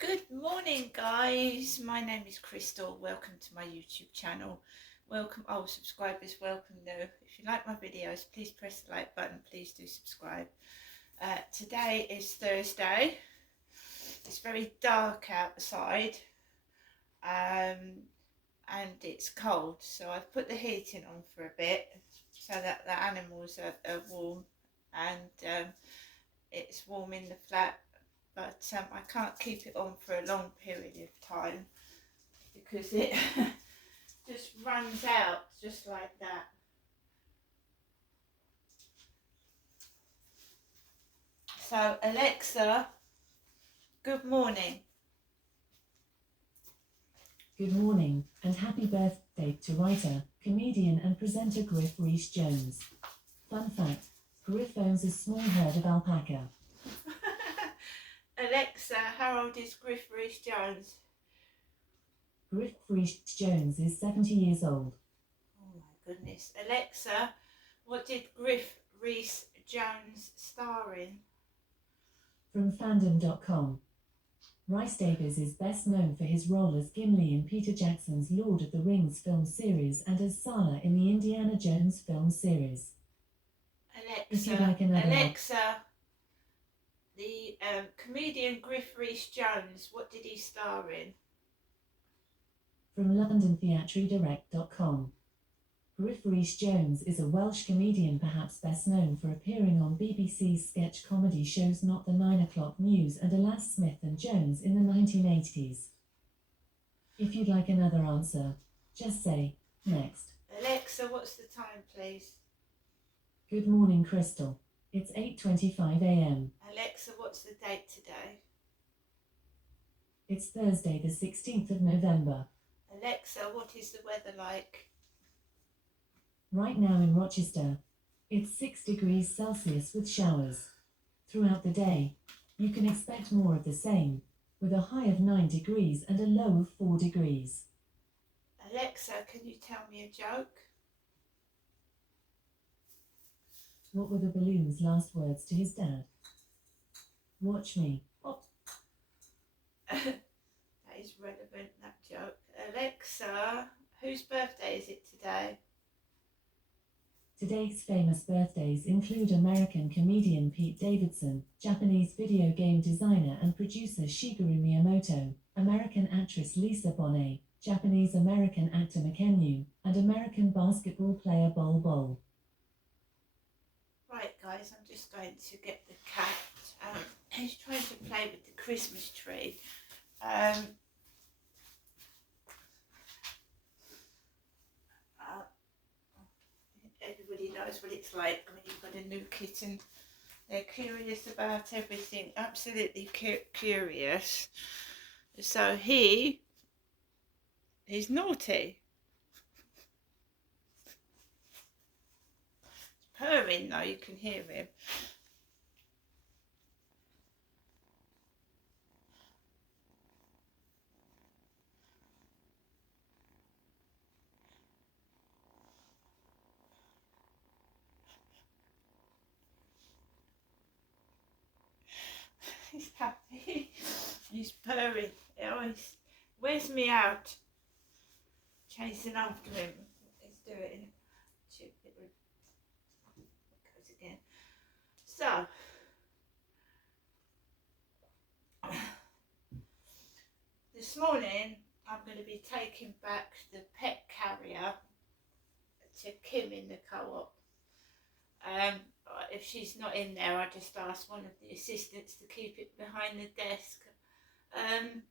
Good morning, guys. My name is Crystal. Welcome to my YouTube channel. Welcome, subscribers, welcome new. If you like my videos, please press the like button. Please do subscribe. Today is Thursday. It's very dark outside, and it's cold. So I've put the heating on for a bit so that the animals are warm, and it's warm in the flat. But I can't keep it on for a long period of time because it just runs out just like that. So Alexa, good morning. Good morning, and happy birthday to writer, comedian and presenter Griff Rhys-Jones. Fun fact, Griff owns a small herd of alpaca. Alexa, how old is Griff Rhys-Jones? Griff Rhys-Jones is 70 years old. Oh my goodness. Alexa, what did Griff Rhys-Jones star in? From fandom.com. Rhys-Davies is best known for his role as Gimli in Peter Jackson's Lord of the Rings film series and as Sala in the Indiana Jones film series. Alexa, the comedian Griff Rhys-Jones, what did he star in? From londontheatredirect.com. Griff Rhys-Jones is a Welsh comedian perhaps best known for appearing on BBC's sketch comedy shows Not the 9 O'Clock News and Alas Smith and Jones in the 1980s. If you'd like another answer, just say, next. Alexa, what's the time, please? Good morning, Crystal. It's 8:25 a.m. Alexa, what's the date today? It's Thursday the 16th of November. Alexa, what is the weather like? Right now in Rochester, it's 6 degrees Celsius with showers. Throughout the day, you can expect more of the same, with a high of 9 degrees and a low of 4 degrees. Alexa, can you tell me a joke? What were the balloon's last words to his dad? Watch me. Oh. That is relevant, that joke. Alexa, whose birthday is it today? Today's famous birthdays include American comedian Pete Davidson, Japanese video game designer and producer Shigeru Miyamoto, American actress Lisa Bonet, Japanese-American actor Makenyu, and American basketball player Bol Bol. Right, guys, I'm just going to get the cat. He's trying to play with the Christmas tree. Everybody knows what it's like when you've got a new kitten. They're curious about everything, absolutely curious. So he's naughty. He's purring though, you can hear him. He's happy. He's purring. Where's me out? Chasing after him. He's doing. It goes again. So this morning I'm going to be taking back the pet carrier to Kim in the co-op. If she's not in there, I just ask one of the assistants to keep it behind the desk. I'm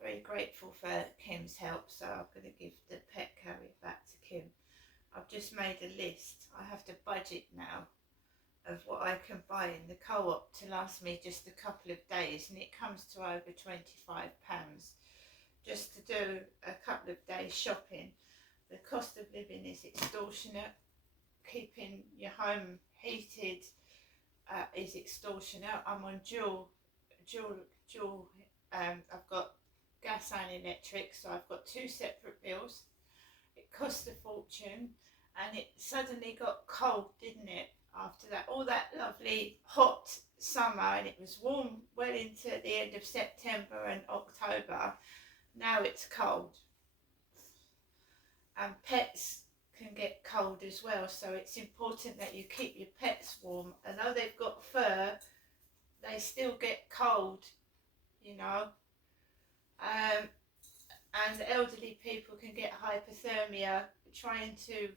very grateful for Kim's help, so I'm going to give the pet carrier back to Kim. I've just made a list. I have to budget now of what I can buy in the co-op to last me just a couple of days, and it comes to over £25 just to do a couple of days shopping. The cost of living is extortionate. Keeping your home heated is extortionate. I'm on dual. I've got gas and electric, so I've got two separate bills. It cost a fortune, and it suddenly got cold, didn't it? After that, all that lovely hot summer and it was warm well into the end of September and October. Now it's cold. And pets can get cold as well, so it's important that you keep your pets warm. Although they've got fur, they still get cold, you know. And elderly people can get hypothermia trying to,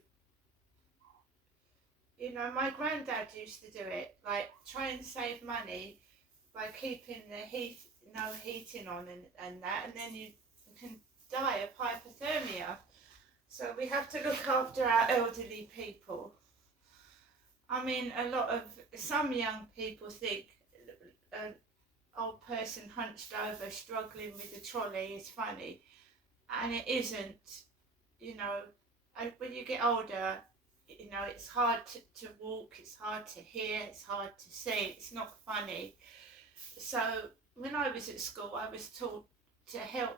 you know, my granddad used to do it, like try and save money by keeping the no heating on and that, and then you can die of hypothermia. So we have to look after our elderly people. I mean, some young people think an old person hunched over struggling with a trolley is funny, and it isn't. You know, when you get older, you know, it's hard to walk, it's hard to hear, it's hard to see, it's not funny. So when I was at school, I was taught to help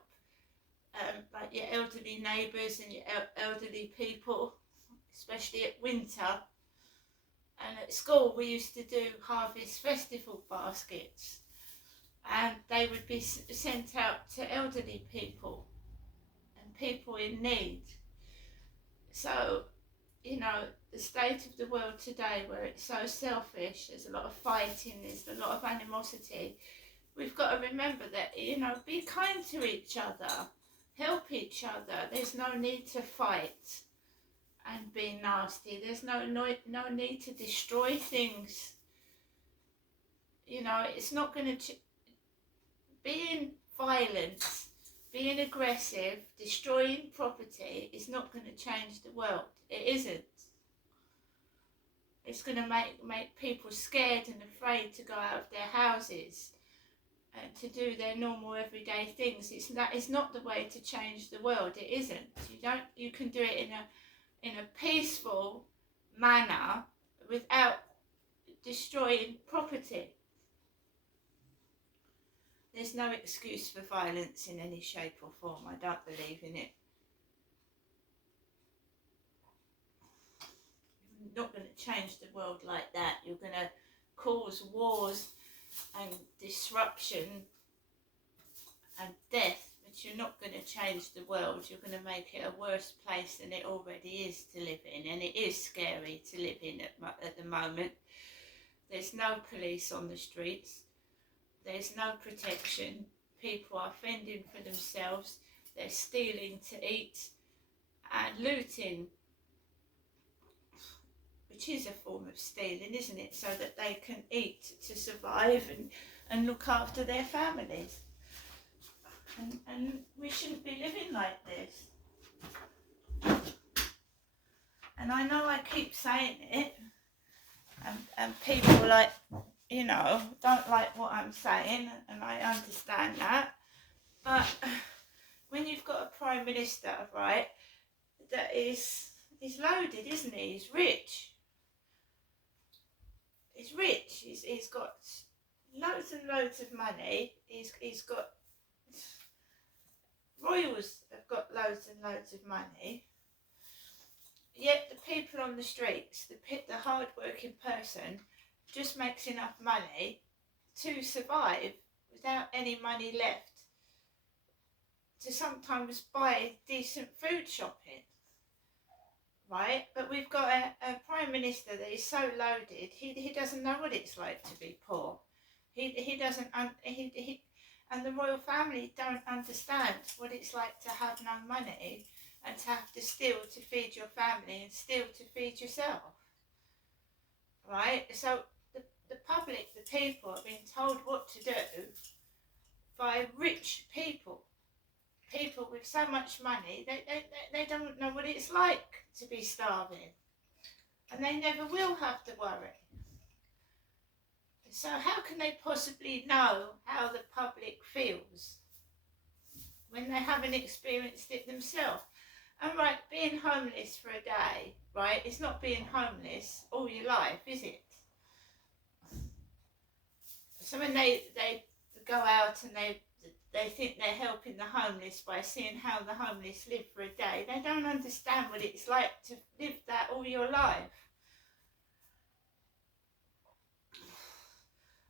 like your elderly neighbours and your elderly people, especially at winter. And at school we used to do harvest festival baskets, and they would be sent out to elderly people and people in need. So, you know, the state of the world today, where it's so selfish, there's a lot of fighting, there's a lot of animosity, we've got to remember that, you know, be kind to each other. Help each other. There's no need to fight and be nasty. There's no need to destroy things. You know, it's not going to... Being violent, being aggressive, destroying property is not going to change the world. It isn't. It's going to make people scared and afraid to go out of their houses and to do their normal everyday things. That is not the way to change the world. It isn't. You can do it in a peaceful manner without destroying property. There's no excuse for violence in any shape or form. I don't believe in it. You're not going to change the world like that. You're going to cause wars and disruption and death, but you're not going to change the world. You're going to make it a worse place than it already is to live in, and it is scary to live in at the moment. There's no police on the streets, there's no protection, people are fending for themselves, they're stealing to eat and looting, which is a form of stealing, isn't it? So that they can eat to survive and look after their families. And we shouldn't be living like this. And I know I keep saying it, and people like, you know, don't like what I'm saying, and I understand that. But when you've got a Prime Minister, right, that is loaded, isn't he? He's rich. He's rich. He's got loads and loads of money. He's got... Royals have got loads and loads of money. Yet the people on the streets, the hard-working person, just makes enough money to survive without any money left to sometimes buy decent food shopping. Right, but we've got a Prime Minister that is so loaded, he doesn't know what it's like to be poor. He doesn't, and the royal family don't understand what it's like to have no money and to have to steal to feed your family and steal to feed yourself. Right, so the public, the people, are being told what to do by rich people. People with so much money, they don't know what it's like to be starving, and they never will have to worry. So how can they possibly know how the public feels when they haven't experienced it themselves? And right, being homeless for a day, right, it's not being homeless all your life, is it? So when they go out and they think they're helping the homeless by seeing how the homeless live for a day, they don't understand what it's like to live that all your life.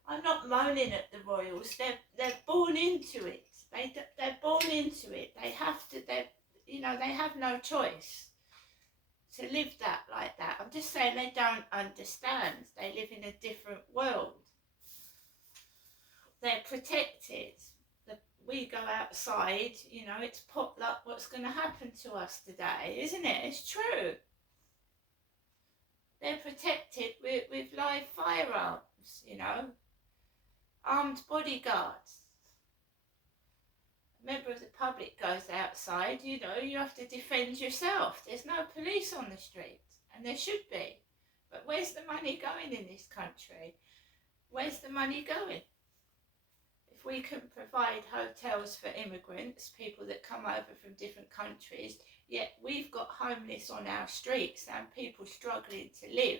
I'm not moaning at the royals. They're born into it. They're born into it. They have to. They have no choice to live that like that. I'm just saying they don't understand. They live in a different world. They're protected. We go outside, it's potluck. What's going to happen to us today, isn't it? It's true. They're protected with live firearms, armed bodyguards. A member of the public goes outside, you have to defend yourself. There's no police on the streets, and there should be. But where's the money going in this country? Where's the money going? If we can provide hotels for immigrants, people that come over from different countries, yet we've got homeless on our streets and people struggling to live,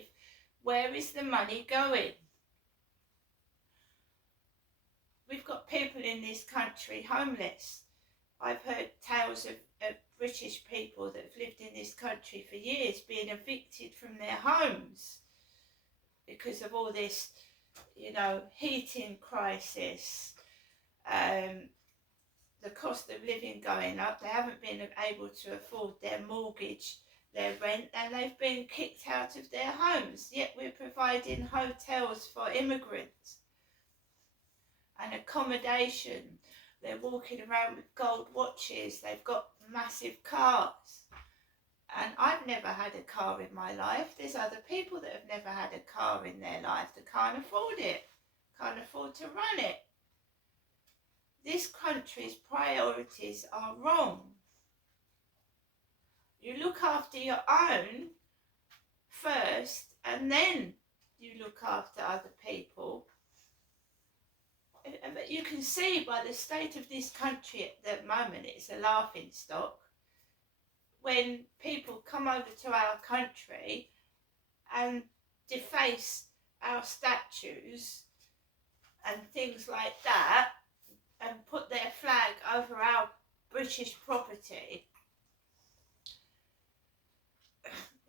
where is the money going? We've got people in this country homeless. I've heard tales of British people that have lived in this country for years being evicted from their homes because of all this, heating crisis, the cost of living going up. They haven't been able to afford their mortgage, their rent, and they've been kicked out of their homes. Yet we're providing hotels for immigrants and accommodation. They're walking around with gold watches. They've got massive cars. And I've never had a car in my life. There's other people that have never had a car in their life that can't afford it, can't afford to run it. This country's priorities are wrong. You look after your own first, and then you look after other people. But you can see by the state of this country at the moment, it's a laughing stock. When people come over to our country and deface our statues and things like that, and put their flag over our British property,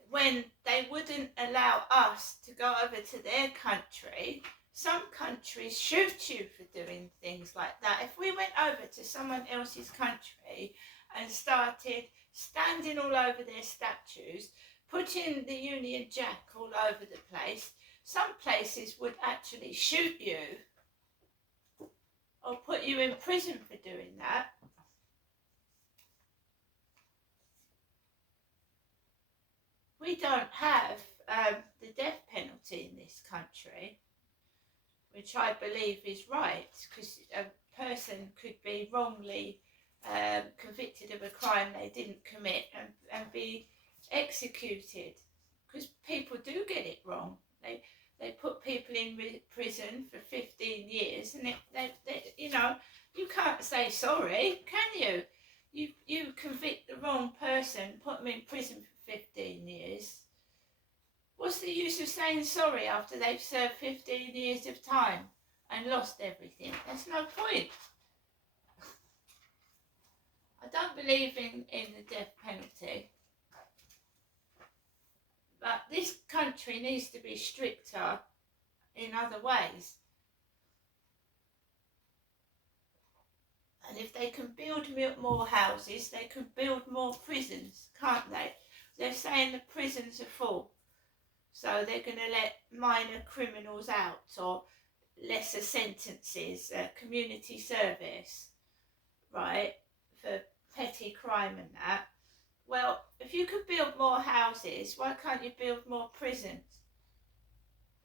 when they wouldn't allow us to go over to their country. Some countries shoot you for doing things like that. If we went over to someone else's country and started standing all over their statues, putting the Union Jack all over the place, some places would actually shoot you or put you in prison for doing that. We don't have the death penalty in this country, which I believe is right, because a person could be wrongly convicted of a crime they didn't commit and be executed, because people do get it wrong. They put people in prison for 15 years, and you can't say sorry, can you? You convict the wrong person, put them in prison for 15 years. What's the use of saying sorry after they've served 15 years of time and lost everything? There's no point. I don't believe in the death penalty. But this country needs to be stricter in other ways. And if they can build more houses, they can build more prisons, can't they? They're saying the prisons are full. So they're going to let minor criminals out, or lesser sentences, community service, right, for petty crime and that. Well, if you could build more houses, why can't you build more prisons?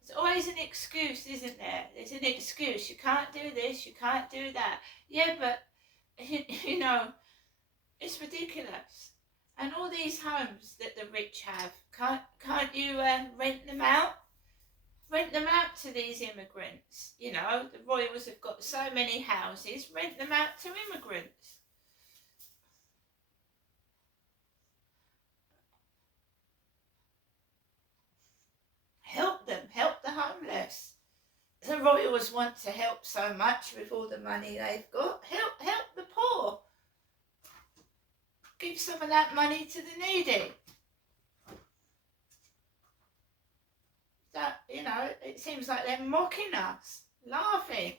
There's always an excuse, isn't there? There's an excuse. You can't do this, you can't do that. Yeah, but, it's ridiculous. And all these homes that the rich have, can't you rent them out? Rent them out to these immigrants. The royals have got so many houses, rent them out to immigrants. Help them, help the homeless. The royals want to help so much with all the money they've got. Help the poor. Give some of that money to the needy. That, it seems like they're mocking us. laughing,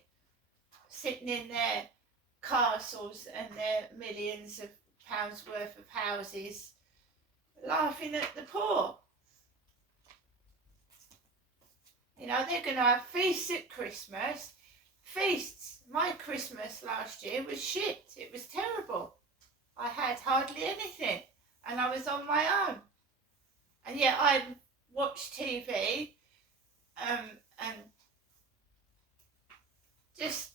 sitting in their castles and their millions of pounds worth of houses, laughing at the poor. You know, they're going to have feasts at Christmas. Feasts. My Christmas last year was shit. It was terrible. I had hardly anything and I was on my own. And yet I watch TV and just,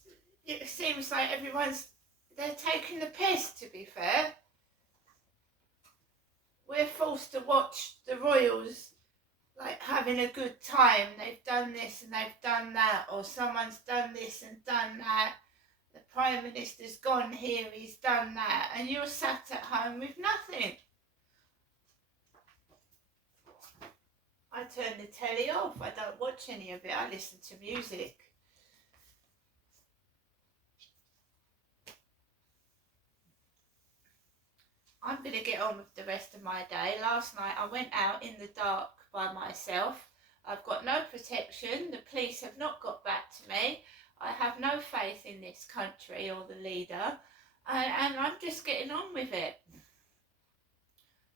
it seems like they're taking the piss, to be fair. We're forced to watch the royals like having a good time. They've done this and they've done that, or someone's done this and done that. The Prime Minister's gone here, he's done that, and you're sat at home with nothing. I turn the telly off. I don't watch any of it. I listen to music. I'm going to get on with the rest of my day. Last night I went out in the dark by myself. I've got no protection. The police have not got back to me. I have no faith in this country or the leader. And I'm just getting on with it.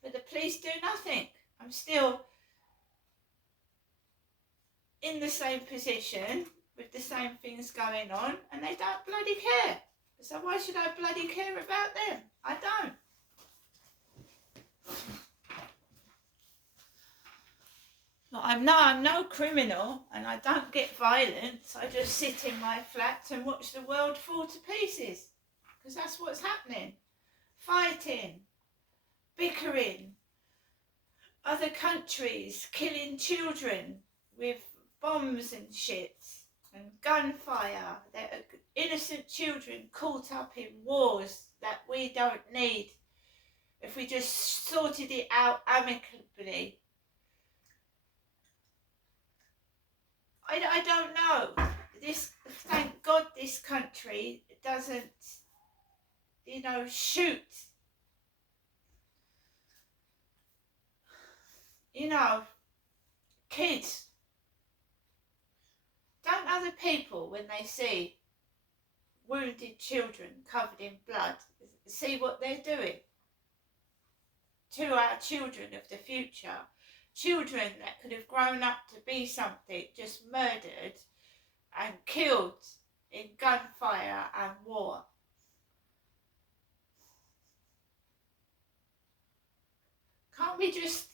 But the police do nothing. I'm still in the same position with the same things going on, and they don't bloody care. So why should I bloody care about them? I don't. I'm no criminal, and I don't get violence. I just sit in my flat and watch the world fall to pieces, because that's what's happening. Fighting, bickering, other countries killing children with bombs and shit and gunfire. There are innocent children caught up in wars that we don't need if we just sorted it out amicably. I don't know. Thank God this country doesn't, shoot. Kids. Don't other people, when they see wounded children covered in blood, see what they're doing to our children of the future? Children that could have grown up to be something, just murdered and killed in gunfire and war. Can't we just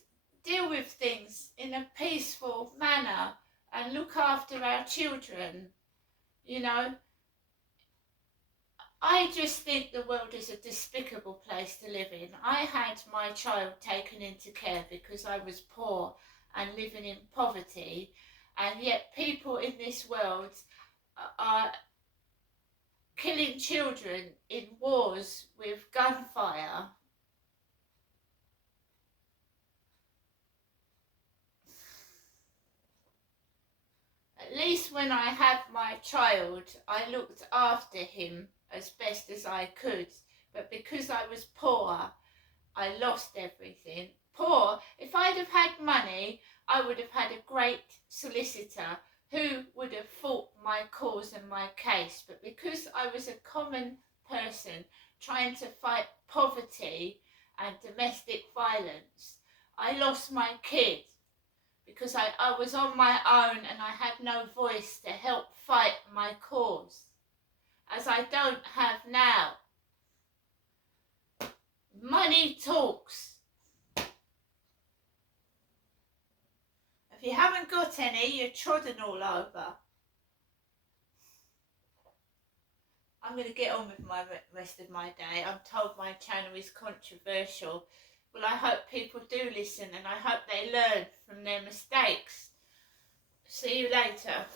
deal with things in a peaceful manner and look after our children? I just think the world is a despicable place to live in. I had my child taken into care because I was poor and living in poverty, and yet people in this world are killing children in wars with gunfire. At least when I had my child, I looked after him as best as I could, but because I was poor, I lost everything. Poor, if I'd have had money, I would have had a great solicitor who would have fought my cause and my case, but because I was a common person trying to fight poverty and domestic violence, I lost my kid because I was on my own and I had no voice to help fight my cause, as I don't have now. Money talks. If you haven't got any, you're trodden all over. I'm going to get on with my rest of my day. I'm told my channel is controversial. Well, I hope people do listen, and I hope they learn from their mistakes. See you later.